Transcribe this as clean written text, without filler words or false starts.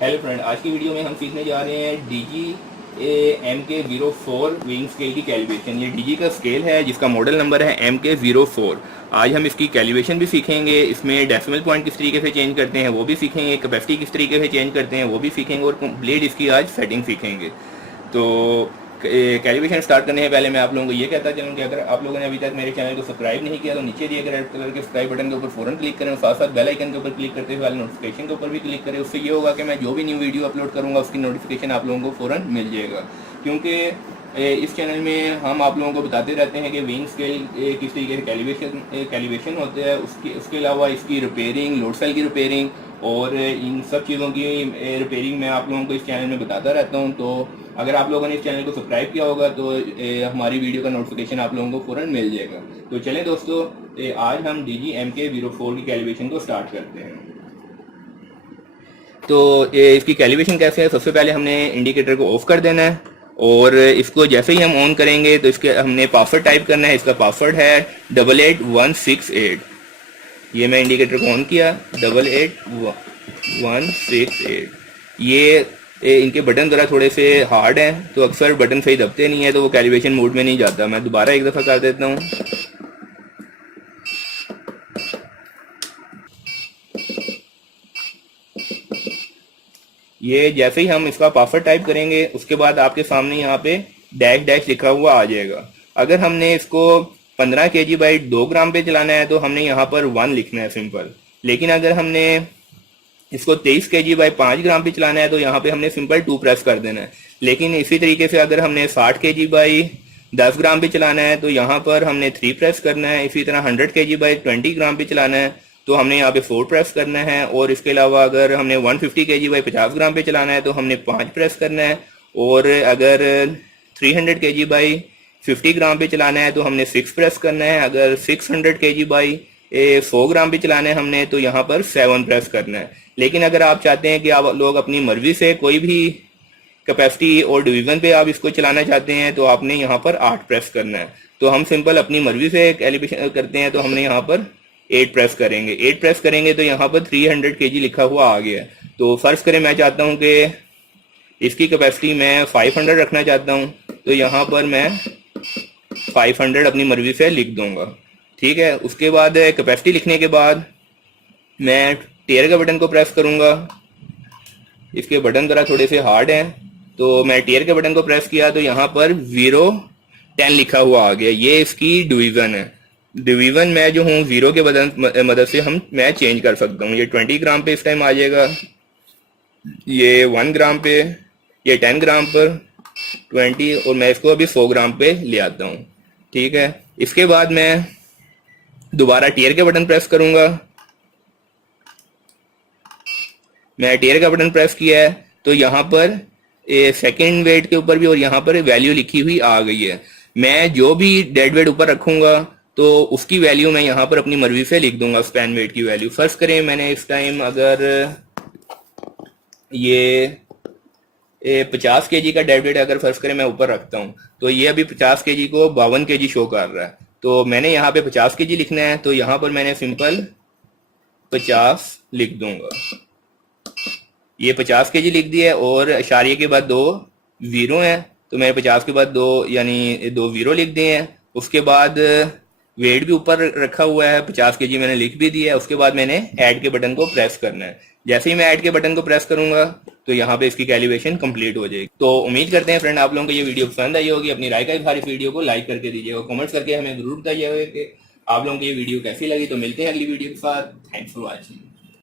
Hello friend, आज की video में हम सीखने जा रहे हैं DG MK04 विंग स्केल की कैलिब्रेशन। ये DG का स्केल है जिसका मॉडल नंबर है MK04। आज हम इसकी कैलिब्रेशन भी सीखेंगे, इसमें डेसिमल पॉइंट किस तरीके से चेंज करते हैं वो भी सीखेंगे, कैपेसिटी किस तरीके से चेंज करते हैं वो भी सीखेंगे और कंप्लीट इसकी आज सेटिंग सीखेंगे। तो कैलिब्रेशन स्टार्ट करने से पहले मैं आप लोगों को ये कहता चलूँ कि अगर आप लोगों ने अभी तक मेरे चैनल को सब्सक्राइब नहीं किया तो नीचे दिए गए रेड कलर के सब्सक्राइब बटन के ऊपर फौरन क्लिक करें और साथ साथ बेल आइकन के ऊपर क्लिक करते हुए वाले नोटिफिकेशन के ऊपर भी क्लिक करें। उससे ये होगा कि मैं जो भी न्यू वीडियो अपलोड करूँगा उसकी नोटिफिकेशन आप लोगों को फौरन मिल जाएगा। क्योंकि इस चैनल में हम आप लोगों को बताते रहते हैं कि विंग स्केल किस तरीके से कैलिब्रेशन होता है, उसके अलावा इसकी रिपेयरिंग, लोड सेल की रिपेयरिंग और इन सब चीज़ों की रिपेयरिंग मैं आप लोगों को इस चैनल में बताता रहता हूं। तो अगर आप लोगों ने इस चैनल को सब्सक्राइब किया होगा तो हमारी वीडियो का नोटिफिकेशन आप लोगों को फ़ौरन मिल जाएगा। तो चलें दोस्तों, आज हम DG MK04 की कैलिब्रेशन को स्टार्ट करते हैं। तो इसकी कैलिब्रेशन कैसे है, सबसे पहले हमने इंडिकेटर को ऑफ कर देना है और इसको जैसे ही हम ऑन करेंगे तो इसके हमने पासवर्ड टाइप करना है। इसका पासवर्ड है 88168। ये मैं इंडिकेटर को ऑन किया, 88168। ये इनके बटन ज़रा थोड़े से हार्ड हैं तो अक्सर बटन सही दबते नहीं है तो वो कैलिब्रेशन मोड में नहीं जाता। मैं दोबारा एक दफ़ा कर देता हूँ। ये जैसे ही हम इसका पासवर्ड टाइप करेंगे उसके बाद आपके सामने यहाँ पे डैश डैश लिखा हुआ आ जाएगा। अगर हमने इसको 15 kg बाई 2 ग्राम पे चलाना है तो हमने यहाँ पर 1 लिखना है सिंपल। लेकिन अगर हमने इसको 23 kg बाई 5 ग्राम पे चलाना है तो यहाँ पे हमने सिंपल 2 प्रेस कर देना है। लेकिन इसी तरीके से अगर हमने 60 kg बाई 10 ग्राम पे चलाना है तो यहाँ पर हमने 3 प्रेस करना है। इसी तरह 100 kg बाई 20 ग्राम पे चलाना है तो हमने यहाँ पे 4 प्रेस करना है। और इसके अलावा अगर हमने 150 kg बाई 50 ग्राम पे चलाना है तो हमने 5 प्रेस करना है। और अगर 300 kg बाई 50 ग्राम पे चलाना है तो हमने 6 प्रेस करना है। अगर 600 kg बाई 100 ग्राम पे चलाना है हमने तो यहाँ पर 7 प्रेस करना है। लेकिन अगर आप चाहते हैं कि आप लोग अपनी मर्जी से कोई भी कैपेसिटी और डिवीजन पे आप इसको चलाना चाहते हैं तो आपने यहाँ पर 8 प्रेस करना है। तो हम सिंपल अपनी मर्जी से कैलिब्रेशन करते हैं तो हमने यहाँ पर 8 प्रेस करेंगे। 8 प्रेस करेंगे तो यहाँ पर 300 kg लिखा हुआ आ गया। तो फर्ज करें मैं चाहता हूँ कि इसकी कैपेसिटी मैं 500 रखना चाहता हूँ तो यहाँ पर मैं 500 अपनी मर्जी से लिख दूंगा। ठीक है, उसके बाद कैपेसिटी लिखने के बाद मैं टियर के बटन को प्रेस करूंगा। इसके बटन जरा थोड़े से हार्ड हैं तो मैं टियर के बटन को प्रेस किया तो यहाँ पर 010 लिखा हुआ आ गया। ये इसकी डिवीजन है। डिवीजन मैं जो हूँ 0 के मदद से मैं चेंज कर सकता हूँ। ये 20 ग्राम पे इस टाइम आ जाएगा, ये 1 ग्राम पे, ये 10 ग्राम पर 20 और मैं इसको अभी 100 ग्राम पे ले आता हूँ। ठीक है, इसके बाद मैं दोबारा टियर के बटन प्रेस करूंगा। मैं टियर का बटन प्रेस किया है तो यहाँ पर सेकेंड वेट के ऊपर भी और यहाँ पर वैल्यू लिखी हुई आ गई है। मैं जो भी डेड वेट ऊपर रखूंगा तो उसकी वैल्यू मैं यहाँ पर अपनी मर्जी से लिख दूंगा, स्पैन वेट की वैल्यू। फर्ज करें मैंने इस टाइम अगर ये 50 kg का डेड वेट अगर फर्ज करें मैं ऊपर रखता हूँ तो ये अभी 50 kg को 52 kg शो कर रहा है। तो मैंने यहाँ पे 50 kg लिखना है तो यहाँ पर मैंने सिंपल 50 लिख दूंगा। ये 50 kg लिख दिया है और इशारे के बाद 2 जीरो हैं तो मैंने 50 के बाद 2 यानी 2 जीरो लिख दिए हैं। उसके बाद वेट भी ऊपर रखा हुआ है, 50 kg मैंने लिख भी दिया है। उसके बाद मैंने ऐड के बटन को प्रेस करना है। जैसे ही मैं ऐड के बटन को प्रेस करूंगा तो यहाँ पे इसकी कैलिब्रेशन कंप्लीट हो जाएगी। तो उम्मीद करते हैं फ्रेंड आप लोगों को ये वीडियो पसंद आई होगी। अपनी राय का इज़हार इस वीडियो को लाइक करके दीजिएगा, कमेंट्स करके हमें जरूर बताइएगा कि आप लोगों को ये वीडियो कैसी लगी। तो मिलते हैं अगली वीडियो के साथ। Thanks for watching.